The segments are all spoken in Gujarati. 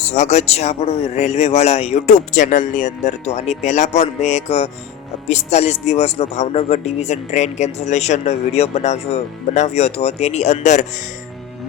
સ્વાગત છે આપણું રેલવેવાળા યુટ્યુબ ચેનલની અંદર. તો આની પહેલાં પણ મેં એક પિસ્તાલીસ દિવસનો ભાવનગર ડિવિઝન ટ્રેન કેન્સલેશનનો વીડિયો બનાવ્યો બનાવ્યો હતો. તેની અંદર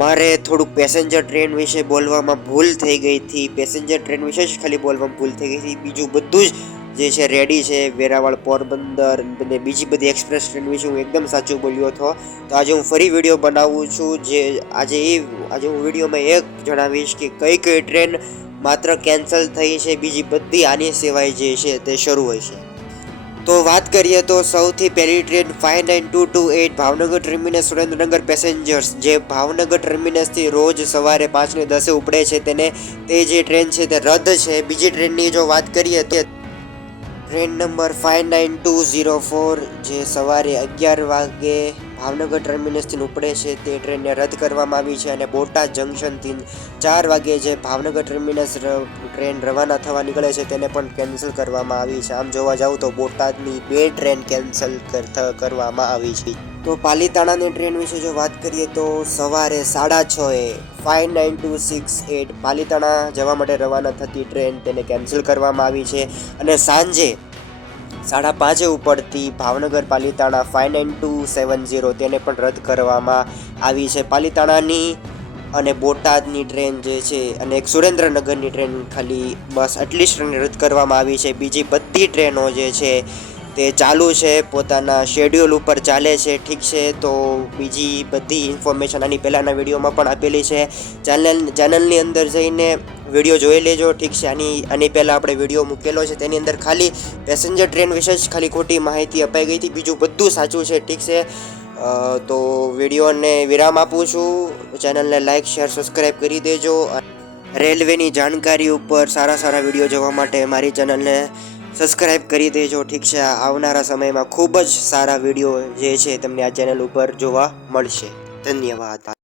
મારે થોડુંક પેસેન્જર ટ્રેન વિશે બોલવામાં ભૂલ થઈ ગઈ હતી. પેસેન્જર ટ્રેન વિશે જ ખાલી બોલવામાં ભૂલ થઈ ગઈ હતી. બીજું બધું જ જે છે રેડી છે, વેરાવળ, પોરબંદર અને બીજી બધી એક્સપ્રેસ ટ્રેન વિશે હું એકદમ સાચું બોલ્યો હતો. તો આજે હું ફરી વીડિયો બનાવું છું, જે આજે એ, આજે હું વિડીયોમાં એક જણાવીશ કે કઈ કઈ ટ્રેન માત્ર કેન્સલ થઈ છે, બીજી બધી આની સિવાય જે છે તે શરૂ હોય છે. તો વાત કરીએ તો સૌથી પહેલી train five nine two two eight Bhavnagar terminus Surendranagar passengers જે ભાવનગર ટર્મિનસથી રોજ સવારે પાંચને દસે ઉપડે છે તેને. તે જે ટ્રેન છે તે રદ છે. બીજી ટ્રેનની જો વાત કરીએ તો train number five nine two zero four જે સવારે અગિયાર વાગે ભાવનગર ટર્મિનસથી ઉપડે છે, તે ટ્રેનને રદ કરવામાં આવી છે અને બોટાદ જંકશનથી ચાર વાગે જે ભાવનગર ટર્મિનસ ટ્રેન રવાના થવા નીકળે છે, તેને પણ કેન્સલ કરવામાં આવી છે. આમ જોવા જાવ તો બોટાદની બે ટ્રેન કેન્સલ કર- કરવામાં આવી છે. તો પાલીતાણાની ટ્રેન વિશે જો વાત કરીએ તો સવારે સાડા છ એ five nine two six eight Palitana જવા માટે રવાના થતી ટ્રેન તેને કેન્સલ કરવામાં આવી છે. અને સાંજે સાડા પાંચે ઉપડતી Bhavnagar Palitana five nine two seven zero તેને પણ રદ કરવામાં આવી છે. પાલીતાણાની અને બોટાદની ટ્રેન જે છે અને એક સુરેન્દ્રનગરની ટ્રેન ખાલી બસ આટલી રદ કરવામાં આવી છે. બીજી બધી ટ્રેનો જે છે તે ચાલુ છે, પોતાના શેડ્યુલ ઉપર ચાલે છે, ઠીક છે, તો બીજી બધી ઇન્ફોર્મેશન આની પહેલાંના વિડીયોમાં પણ આપેલી છે. ચેનલ ચેનલની અંદર જઈને વીડિયો જોઈ લેજો, ઠીક છે, આની આની પહેલાં આપણે વીડિયો મૂકેલો છે, તેની અંદર ખાલી પેસેન્જર ટ્રેન વિશે જ ખાલી ખોટી માહિતી અપાઈ ગઈ હતી, બીજું બધું સાચું છે, ઠીક છે. તો વિડીયોને વિરામ આપું છું. ચેનલને લાઇક શેર સબસ્ક્રાઈબ કરી દેજો. રેલવેની જાણકારી ઉપર સારા સારા વીડિયો જોવા માટે મારી ચેનલને સબસ્ક્રાઈબ કરી દેજો, ઠીક છે? આવનારા સમયમાં ખૂબ જ સારા વીડિયો જે છે, તમને આ ચેનલ ઉપર જોવા મળશે. ધન્યવાદ.